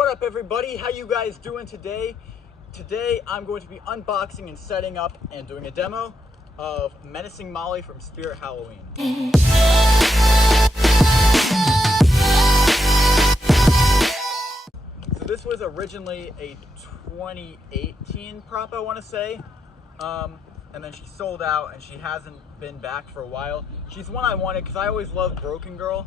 What up, everybody? How you guys doing today? Today I'm going to be unboxing and setting up and doing a demo of Menacing Molly from Spirit Halloween. So this was originally a 2018 prop, I want to say, and then she sold out and she hasn't been back for a while. She's one I wanted because I always loved Broken Girl,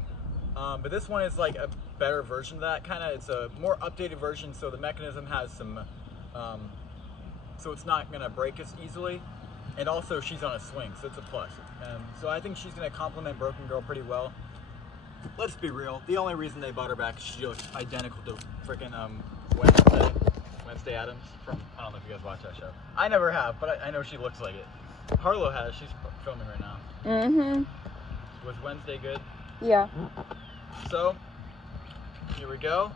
but this one is like a better version of that. It's a more updated version, so the mechanism has some, so it's not gonna break as easily, and also she's on a swing, so it's a plus. So I think she's gonna complement Broken Girl pretty well. Let's be real, the only reason they bought her back is she looks identical to freaking Wednesday Addams from, I don't know if you guys watch that show. I never have, but I know she looks like it. Harlow has, she's filming right now. Mm-hmm. Was Wednesday good? Yeah. So, here we go.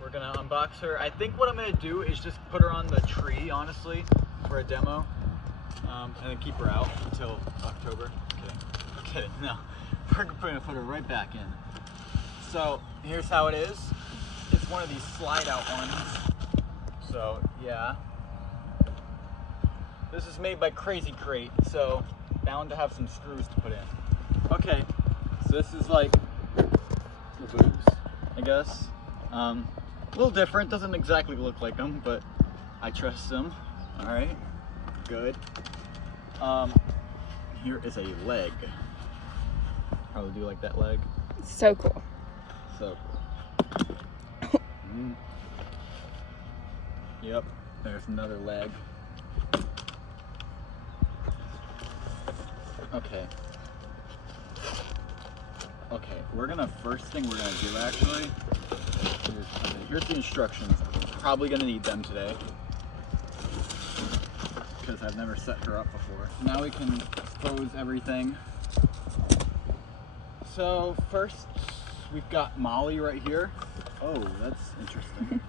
We're gonna unbox her. I think what I'm gonna do is just put her on the tree, honestly, for a demo, and then keep her out until October. Kidding, no. We're gonna put her right back in. So, here's how it is. It's one of these slide out ones. So, yeah. This is made by Crazy Crate, so bound to have some screws to put in. Okay, so this is like the boobs, I guess. A little different, doesn't exactly look like them, but I trust them. All right, good. Here is a leg. Probably do like that leg. So cool. So cool. Yep, there's another leg. Okay. First thing we're gonna do actually, here's the instructions. Probably gonna need them today, because I've never set her up before. Now we can expose everything. So first, we've got Molly right here. Oh, that's interesting.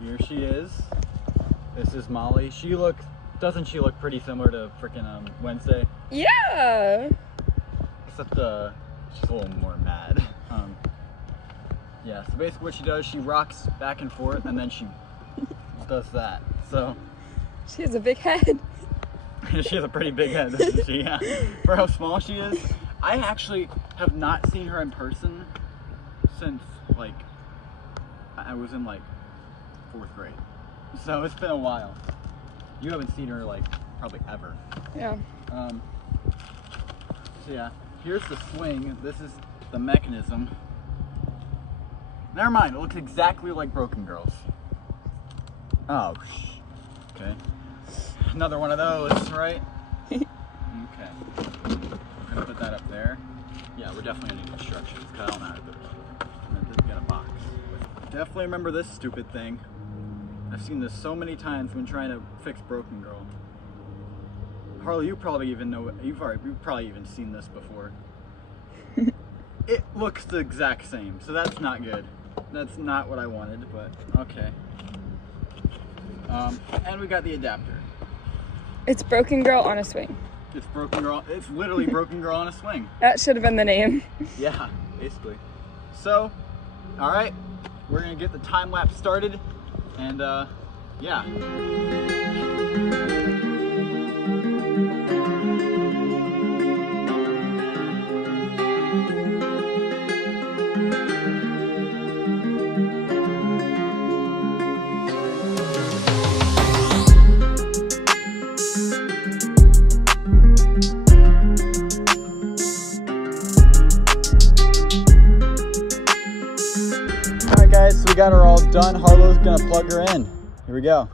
Here she is. This is Molly. Doesn't she look pretty similar to freaking Wednesday? Yeah. Except she's a little more mad. Yeah, so basically what she does, she rocks back and forth and then she does that. So she has a big head. She has a pretty big head, doesn't she? Yeah. For how small she is. I actually have not seen her in person since like I was in like 4th grade. So it's been a while. You haven't seen her like probably ever. Yeah. So yeah, here's the swing. This is the mechanism. Never mind, it looks exactly like Broken Girls. Oh, okay. Another one of those, right? Okay. We're gonna put that up there. Yeah, we're definitely gonna need instructions, because I don't know how to do it. And then just get a box. Definitely remember this stupid thing. I've seen this so many times when trying to fix Broken Girl. Harley, you probably even know it. You've probably even seen this before. It looks the exact same, so that's not good. That's not what I wanted, but okay. And we got the adapter. It's Broken Girl on a swing. It's Broken Girl. It's literally Broken Girl on a swing. That should have been the name. Yeah, basically. So, all right, we're gonna get the time lapse started, and yeah. Guys, so we got her all done. Harlow's gonna plug her in. Here we go.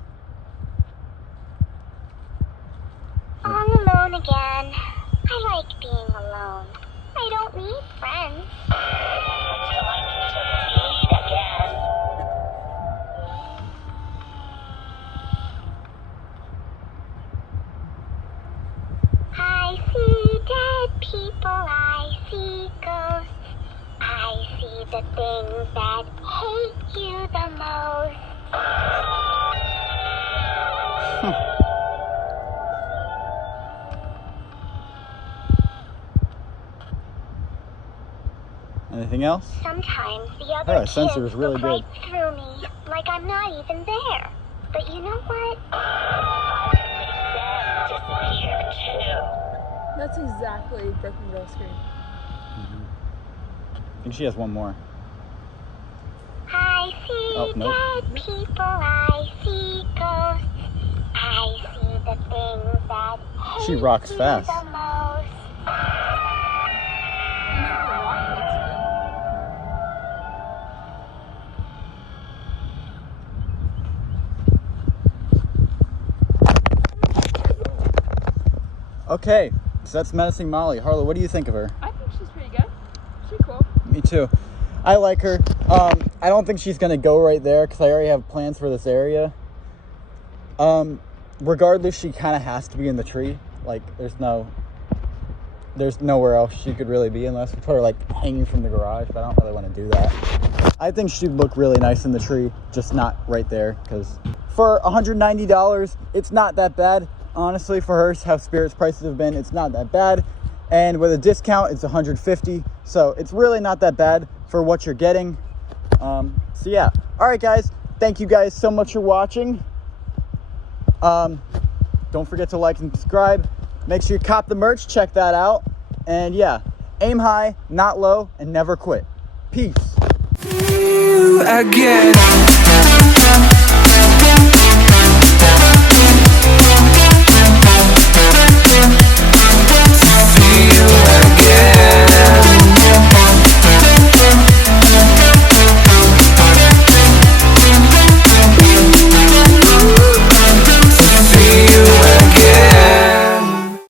I'm alone again. I like being alone. I don't need friends. Until I'm in need again. I see dead people. I see ghosts. I see the things that hate you the most. Anything else? Sometimes the other Her kids sensor is really look good. right through me, like I'm not even there. But you know what? That's exactly Broken Girl scream. I think she has one more. I see Oh, nope. dead people, I see ghosts. I see the things that She hate rocks you fast. the most. You know her rock looks Okay, so that's Menacing Molly. Harlow, what do you think of her? good. I think she's pretty good. She's cool. Me too. I like her. I don't think she's gonna go right there because I already have plans for this area. Regardless, she kind of has to be in the tree. Like, there's nowhere else she could really be unless we put her like hanging from the garage. But I don't really want to do that. I think she'd look really nice in the tree, just not right there. Because for $190, it's not that bad. Honestly, for her, how Spirit's prices have been, it's not that bad. And with a discount, it's $150. So it's really not that bad for what you're getting. So yeah. All right, guys. Thank you guys so much for watching. Don't forget to like and subscribe. Make sure you cop the merch. Check that out. And yeah, aim high, not low, and never quit. Peace. Again.